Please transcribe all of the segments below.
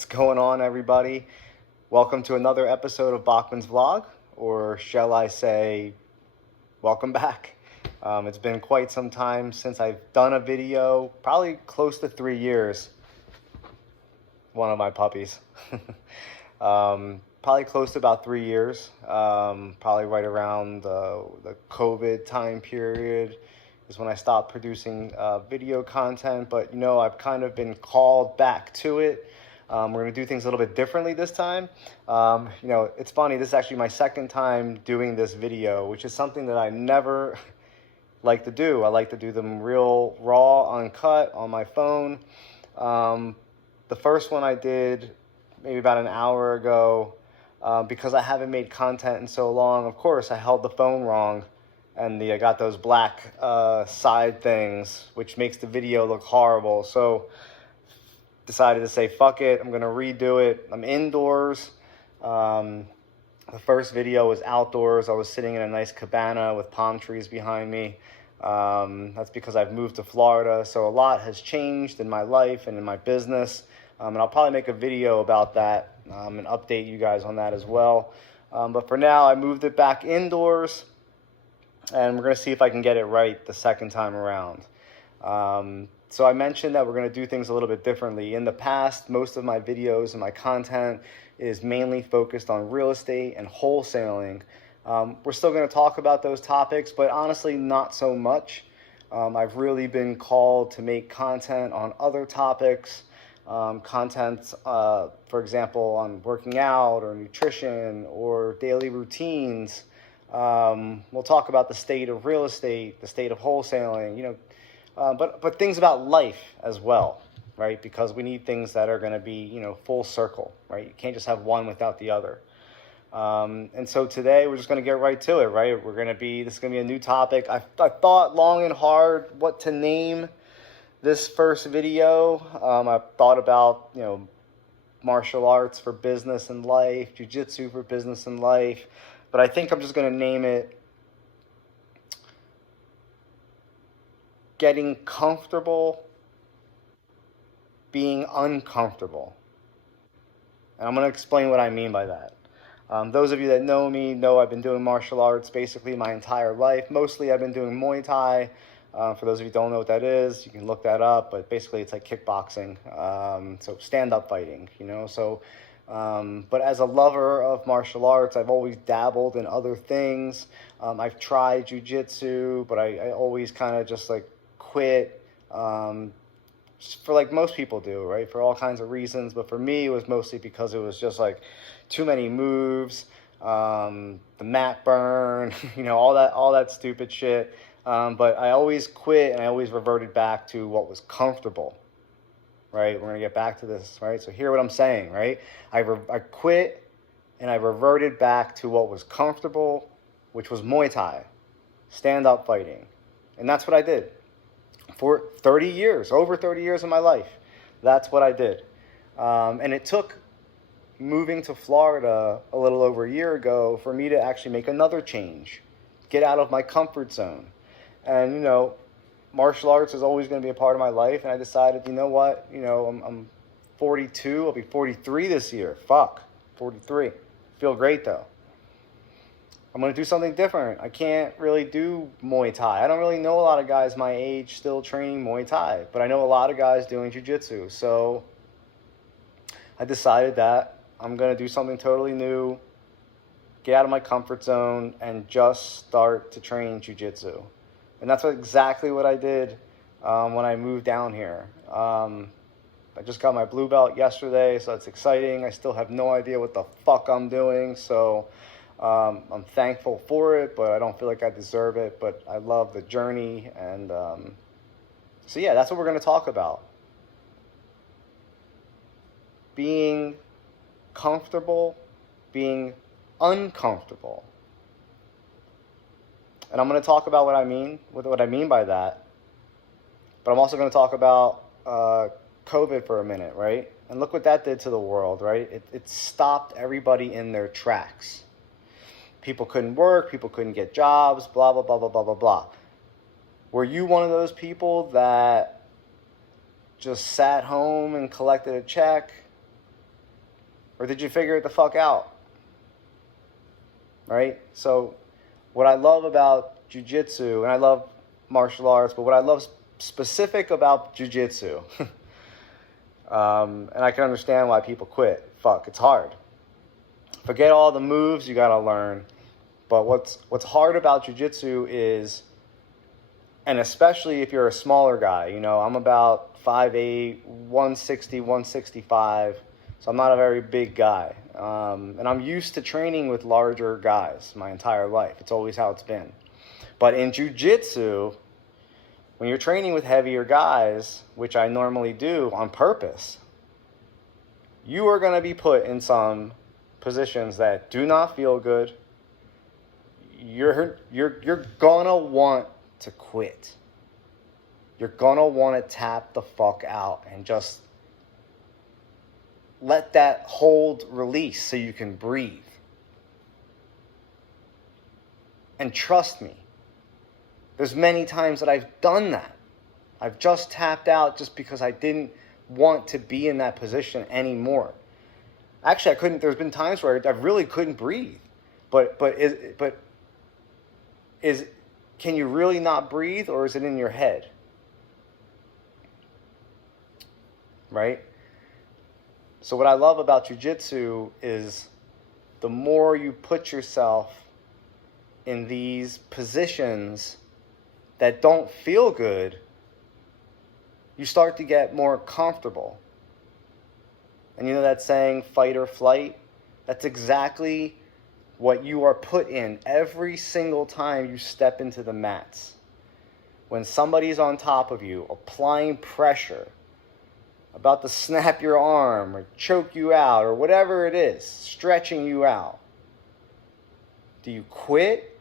What's going on, everybody? Welcome to another episode of Bokman's Vlog, or shall I say, welcome back. It's been quite some time since I've done a video, probably close to 3 years. One of my puppies. Probably close to about 3 years, probably right around the COVID time period is when I stopped producing video content, but I've kind of been called back to it. We're going to do things a little bit differently this time. It's funny, this is actually my second time doing this video, which is something that I never like to do. I like to do them real raw, uncut on my phone. The first one I did maybe about an hour ago, because I haven't made content in so long. Of course, I held the phone wrong, and I got those black side things, which makes the video look horrible. So decided to say, fuck it, I'm going to redo it. I'm indoors. The first video was outdoors. I was sitting in a nice cabana with palm trees behind me. That's because I've moved to Florida, so a lot has changed in my life and in my business. And I'll probably make a video about that and update you guys on that as well. But for now, I moved it back indoors, and we're going to see if I can get it right the second time around. So I mentioned that we're going to do things a little bit differently. In the past, most of my videos and my content is mainly focused on real estate and wholesaling. We're still going to talk about those topics, but honestly, not so much. I've really been called to make content on other topics. Content, for example, on working out or nutrition or daily routines. We'll talk about the state of real estate, the state of wholesaling, but things about life as well, right? Because we need things that are going to be, full circle, right? You can't just have one without the other. And so today we're just going to get right to it, right? This is going to be a new topic. I thought long and hard what to name this first video. I've thought about, martial arts for business and life, jiu-jitsu for business and life, but I think I'm just going to name it Getting Comfortable Being Uncomfortable. And I'm going to explain what I mean by that. Those of you that know me know I've been doing martial arts basically my entire life. Mostly I've been doing Muay Thai. For those of you who don't know what that is, you can look that up, but basically it's like kickboxing, so stand-up fighting, but as a lover of martial arts, I've always dabbled in other things. I've tried jiu-jitsu, but I always kind of just quit, for like most people do, right, for all kinds of reasons, but for me it was mostly because it was just too many moves, the mat burn, all that stupid shit. But I always quit and I always reverted back to what was comfortable, right? We're going to get back to this, right? So hear what I'm saying, right? I quit and I reverted back to what was comfortable, which was Muay Thai, stand-up fighting. And that's what I did for 30 years, over 30 years of my life. That's what I did. And it took moving to Florida a little over a year ago for me to actually make another change, get out of my comfort zone. And, martial arts is always going to be a part of my life. And I decided, I'm 42. I'll be 43 this year. 43. Feel great, though. I'm going to do something different. I can't really do Muay Thai. I don't really know a lot of guys my age still training Muay Thai. But I know a lot of guys doing jiu-jitsu. So I decided that I'm going to do something totally new, get out of my comfort zone, and just start to train jiu-jitsu. And that's exactly what I did when I moved down here. I just got my blue belt yesterday, so it's exciting. I still have no idea what the fuck I'm doing, so I'm thankful for it, but I don't feel like I deserve it. But I love the journey, and so yeah, that's what we're going to talk about. Being comfortable, being uncomfortable. And I'm going to talk about what I mean by that. But I'm also going to talk about COVID for a minute, right? And look what that did to the world, right? It stopped everybody in their tracks. People couldn't work, people couldn't get jobs, blah, blah, blah, blah, blah, blah, blah. Were you one of those people that just sat home and collected a check? Or did you figure it the fuck out? Right? So what I love about jiu-jitsu, and I love martial arts, but what I love specific about jiu-jitsu, and I can understand why people quit. Fuck, it's hard. Forget all the moves you gotta learn. But what's hard about jiu-jitsu is, and especially if you're a smaller guy, you know, I'm about 5'8", 160, 165, so I'm not a very big guy. And I'm used to training with larger guys my entire life. It's always how it's been. But in jiu-jitsu, when you're training with heavier guys, which I normally do on purpose, you are going to be put in some positions that do not feel good. You're going to want to quit. You're going to want to tap the fuck out and just let that hold release so you can breathe. And trust me, there's many times that I've done that. I've just tapped out just because I didn't want to be in that position anymore. Actually, I couldn't. There's been times where I really couldn't breathe. But can you really not breathe, or is it in your head? Right? So what I love about jiu-jitsu is the more you put yourself in these positions that don't feel good, you start to get more comfortable. And you know that saying, fight or flight? That's exactly what you are put in every single time you step into the mats. When somebody's on top of you, applying pressure, about to snap your arm or choke you out or whatever it is, stretching you out, do you quit?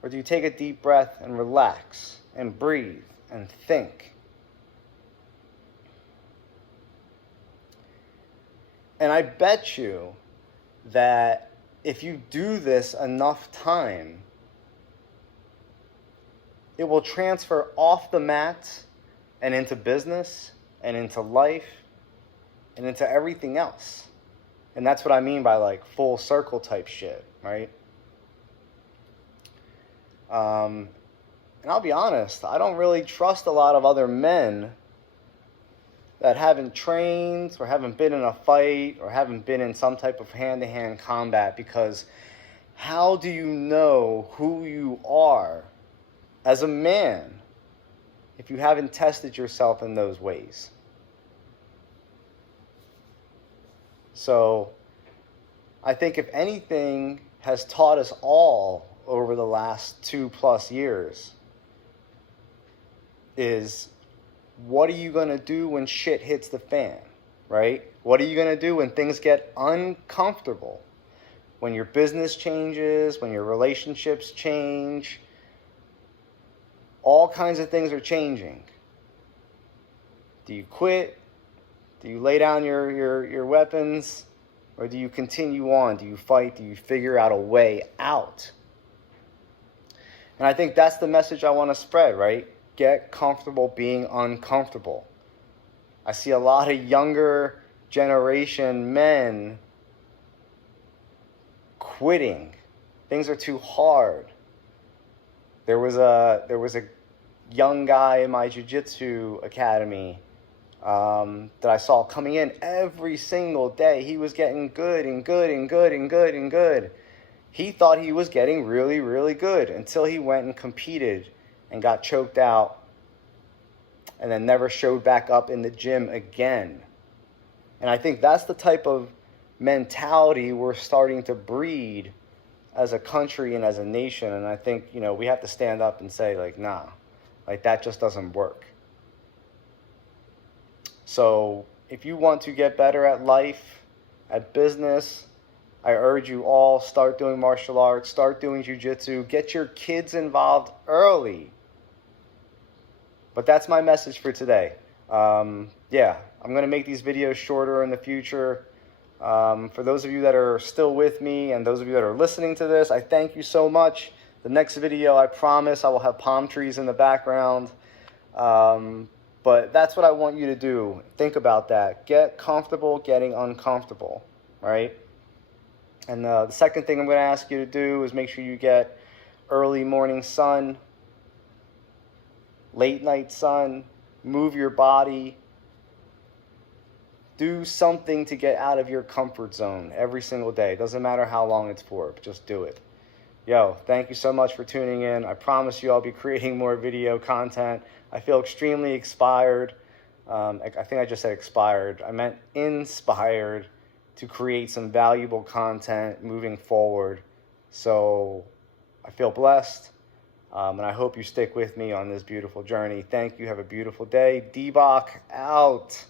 Or do you take a deep breath and relax and breathe and think? And I bet you that if you do this enough time, it will transfer off the mat and into business and into life and into everything else. And that's what I mean by like full circle type shit, right? And I'll be honest, I don't really trust a lot of other men that haven't trained or haven't been in a fight or haven't been in some type of hand-to-hand combat, because how do you know who you are as a man if you haven't tested yourself in those ways? So I think if anything has taught us all over the last 2+ years is, what are you going to do when shit hits the fan, right? What are you going to do when things get uncomfortable? When your business changes, when your relationships change, all kinds of things are changing. Do you quit? Do you lay down your weapons? Or do you continue on? Do you fight? Do you figure out a way out? And I think that's the message I want to spread, right? Get comfortable being uncomfortable. I see a lot of younger generation men quitting. Things are too hard. There was a young guy in my jiu-jitsu academy that I saw coming in every single day. He was getting good and good and good and good and good. He thought he was getting really, really good until he went and competed and got choked out and then never showed back up in the gym again. And I think that's the type of mentality we're starting to breed as a country and as a nation. And I think, you know, we have to stand up and say, like, nah, like that just doesn't work. So if you want to get better at life, at business, I urge you all, start doing martial arts, start doing jiu-jitsu, get your kids involved early. But that's my message for today. I'm going to make these videos shorter in the future. For those of you that are still with me and those of you that are listening to this, I thank you so much. The next video, I promise, I will have palm trees in the background. But that's what I want you to do. Think about that. Get comfortable getting uncomfortable, right? And the second thing I'm going to ask you to do is make sure you get early morning sun, late night sun, move your body. Do something to get out of your comfort zone every single day. It doesn't matter how long it's for, just do it. Yo, thank you so much for tuning in. I promise you I'll be creating more video content. I feel extremely inspired. I think I just said expired. I meant inspired to create some valuable content moving forward. So I feel blessed, and I hope you stick with me on this beautiful journey. Thank you. Have a beautiful day. D-Bok out.